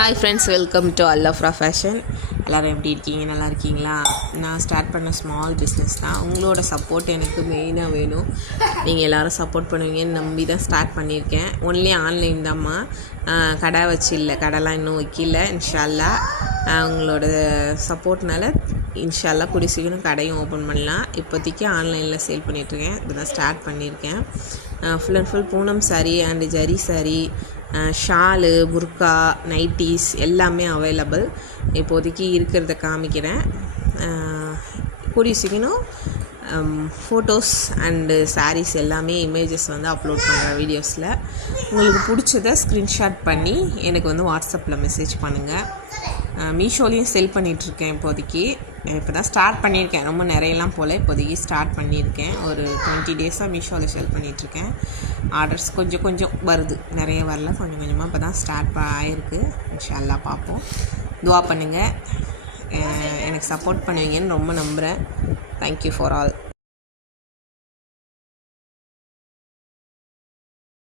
Hi friends, welcome to அல்லஃப்ரா fashion. எல்லோரும் எப்படி இருக்கீங்க? நல்லா இருக்கீங்களா? நான் ஸ்டார்ட் பண்ண ஸ்மால் பிஸ்னஸ் தான். உங்களோட சப்போர்ட் எனக்கு மெயினாக வேணும். நீங்கள் எல்லோரும் சப்போர்ட் பண்ணுவீங்கன்னு நம்பி தான் ஸ்டார்ட் பண்ணியிருக்கேன். ஒன்லி ஆன்லைன் தான்மா, கடை வச்சு இல்லை, கடைலாம் இன்னும் வைக்கல. இன்ஷால்லா உங்களோட சப்போர்ட்னால இன்ஷால்லா கூடிய சீக்கிரம் கடையும் ஓப்பன் பண்ணலாம். இப்போதைக்கு ஆன்லைனில் சேல் பண்ணிகிட்ருக்கேன். இப்போ தான் ஸ்டார்ட் பண்ணியிருக்கேன். Full and full Poonam sari and zari sari, shawl, புர்கா, நைட்டிஸ் எல்லாமே அவைலபிள். இப்போதைக்கு இருக்கிறத காமிக்கிறேன். கூடிய சீக்கிரம் ஃபோட்டோஸ் அண்டு சாரீஸ் எல்லாமே இமேஜஸ் அப்லோட் பண்ணுறேன் வீடியோஸில். உங்களுக்கு பிடிச்சதை ஸ்க்ரீன்ஷாட் பண்ணி எனக்கு வாட்ஸ்அப்பில் மெசேஜ் பண்ணுங்கள். மீஷோலையும் செல் பண்ணிகிட்ருக்கேன். இப்போதைக்கு இப்போ தான் ஸ்டார்ட் பண்ணியிருக்கேன். ரொம்ப நிறையலாம் போல், இப்போதைக்கு ஸ்டார்ட் பண்ணியிருக்கேன். ஒரு 20 டேஸாக மீஷோவில் செல் பண்ணிகிட்ருக்கேன். ஆர்டர்ஸ் கொஞ்சம் கொஞ்சம் வருது, நிறைய வரல, கொஞ்சம் கொஞ்சமாக இப்போ தான் ஸ்டார்ட் ஆகிருக்கு. இன்ஷால்லா பார்ப்போம். துவா பண்ணுங்கள், எனக்கு சப்போர்ட் பண்ணுவீங்கன்னு ரொம்ப நம்புகிறேன். Thank you for all.